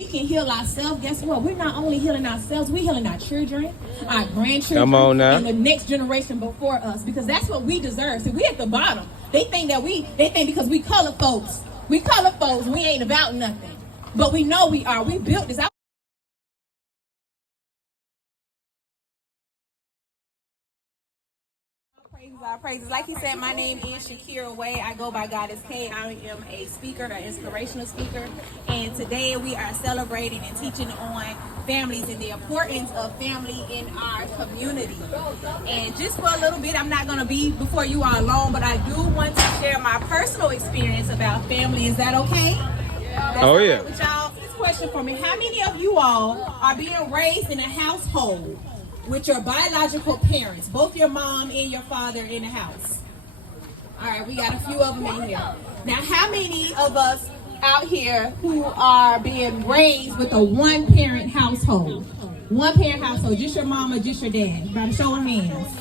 We can heal ourselves. Guess what? We're not only healing ourselves, we're healing our children, our grandchildren, Come on now. and the next generation before us, because that's what we deserve. See, we at the bottom. They think because we color folks, we ain't about nothing. But we know we are. We built this. Praises. Like he said, my name is Shakira Way. I go by GodX. I am a speaker, an inspirational speaker. And today we are celebrating and teaching on families and the importance of family in our community. And just for a little bit, I'm not going to be before you all long, but I do want to share my personal experience about family. Is that okay? Oh, yeah. With y'all, this question for me. How many of you all are being raised in a household with your biological parents, both your mom and your father in the house? All right, we got a few of them in here. Now, how many of us out here who are being raised with a one-parent household? One-parent household, just your mom or just your dad? By the show of hands.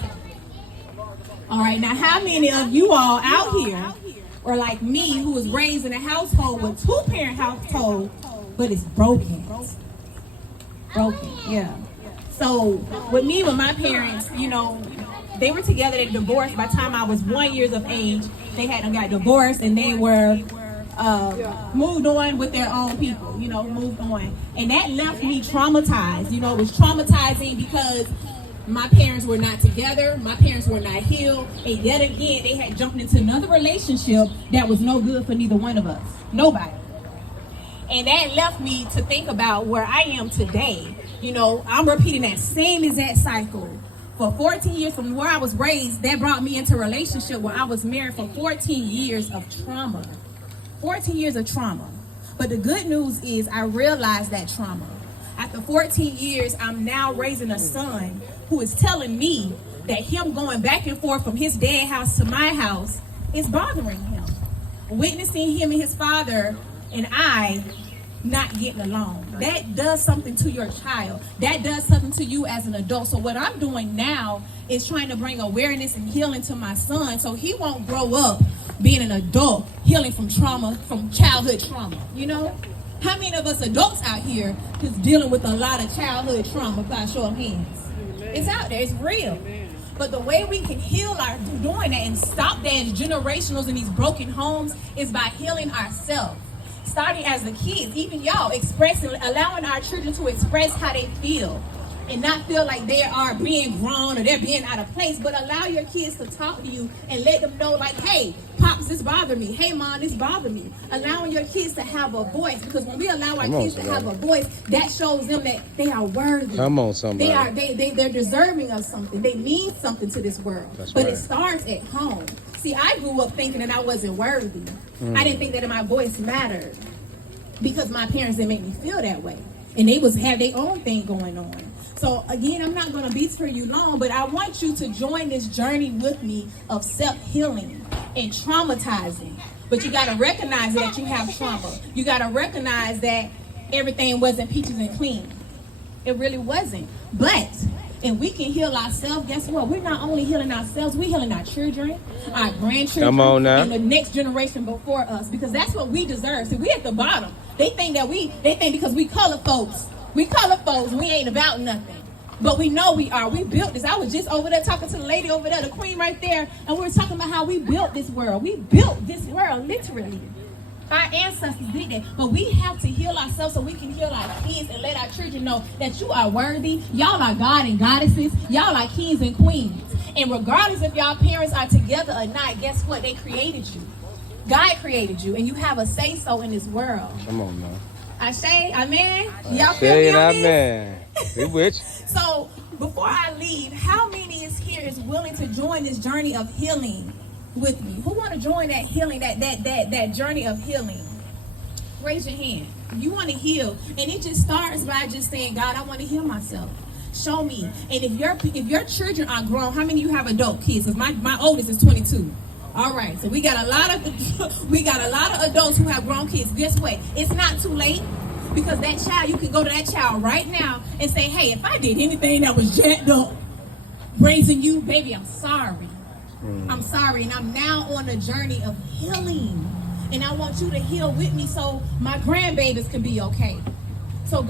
All right, now how many of you all out here, or like me, who was raised in a household with two-parent household, but it's broken? Broken, yeah. So with my parents, they were together, they divorced. By the time I was 1 year of age, they got divorced, and they were moved on with their own people, moved on. And that left me traumatized. It was traumatizing because my parents were not together, my parents were not healed, and yet again, they had jumped into another relationship that was no good for neither one of us, nobody. And that left me to think about where I am today. I'm repeating that same exact cycle. For 14 years from where I was raised, that brought me into a relationship where I was married for 14 years of trauma. 14 years of trauma. But the good news is I realized that trauma. After 14 years, I'm now raising a son who is telling me that him going back and forth from his dad's house to my house is bothering him. Witnessing him and his father and I not getting along. That does something to your child. That does something to you as an adult. So what I'm doing now is trying to bring awareness and healing to my son so he won't grow up being an adult healing from trauma, from childhood trauma. How many of us adults out here is dealing with a lot of childhood trauma? By show of hands. It's out there. It's real. But the way we can heal doing that and stop that generationals in these broken homes is by healing ourselves. Starting as the kids, even y'all, allowing our children to express how they feel and not feel like they are being grown or they're being out of place, but allow your kids to talk to you and let them know, like, hey, Pops, this bothered me. Hey, Mom, this bothered me. Allowing your kids to have a voice, because when we allow our kids to have a voice, that shows them that they are worthy. Come on, somebody. They're deserving of something. They mean something to this world. That's but right. It starts at home. See, I grew up thinking that I wasn't worthy. I didn't think that my voice mattered because my parents didn't make me feel that way. And they have their own thing going on. So again, I'm not going to be for you long, but I want you to join this journey with me of self-healing and traumatizing. But you got to recognize that you have trauma. You got to recognize that everything wasn't peaches and clean. It really wasn't. But and we can heal ourselves. Guess what? We're not only healing ourselves, we're healing our children, our grandchildren, Come on now. and the next generation before us, because that's what we deserve. See, we at the bottom. They think because we color folks, we ain't about nothing. But we know we are. We built this. I was just over there talking to the lady over there, the queen right there, and we were talking about how we built this world. We built this world, literally. Our ancestors did that, but we have to heal ourselves so we can heal our kids and let our children know that you are worthy. Y'all are God and goddesses. Y'all are kings and queens. And regardless if y'all parents are together or not, guess what? They created you. God created you, and you have a say-so in this world. Come on now. I say, amen. Y'all feel me on this? Amen. We with you. So before I leave, how many is here is willing to join this journey of healing with me? Who want to join that healing, that journey of healing? Raise your hand. You want to heal, and it just starts by just saying, God, I want to heal myself. Show me. And if your children are grown, how many of you have adult kids? Because my oldest is 22. All right, so we got a lot of adults who have grown kids. Guess what? It's not too late, because that child, you can go to that child right now and say, hey, if I did anything that was jacked up, raising you, baby, I'm sorry. I'm sorry, and I'm now on a journey of healing. And I want you to heal with me so my grandbabies can be okay. So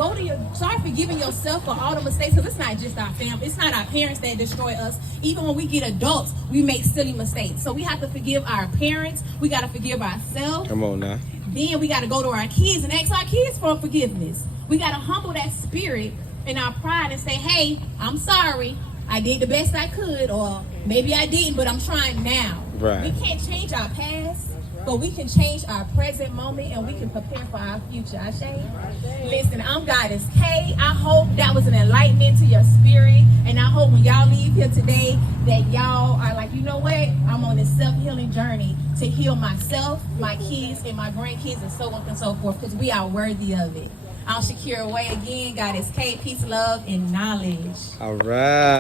start forgiving yourself for all the mistakes, because it's not just our family, it's not our parents that destroy us. Even when we get adults, we make silly mistakes. So we have to forgive our parents. We got to forgive ourselves. Come on now. Then we got to go to our kids and ask our kids for forgiveness. We got to humble that spirit and our pride and say, hey, I'm sorry. I did the best I could, or maybe I didn't, but I'm trying now. Right. We can't change our past, but we can change our present moment, and we can prepare for our future. Ashe? Listen, I'm GodX K. I hope that was an enlightenment to your spirit, and I hope when y'all leave here today that y'all are like, you know what? I'm on this self-healing journey to heal myself, my kids, and my grandkids, and so on and so forth, because we are worthy of it. I'm Shakira Way again. GodX K. Peace, love, and knowledge. All right.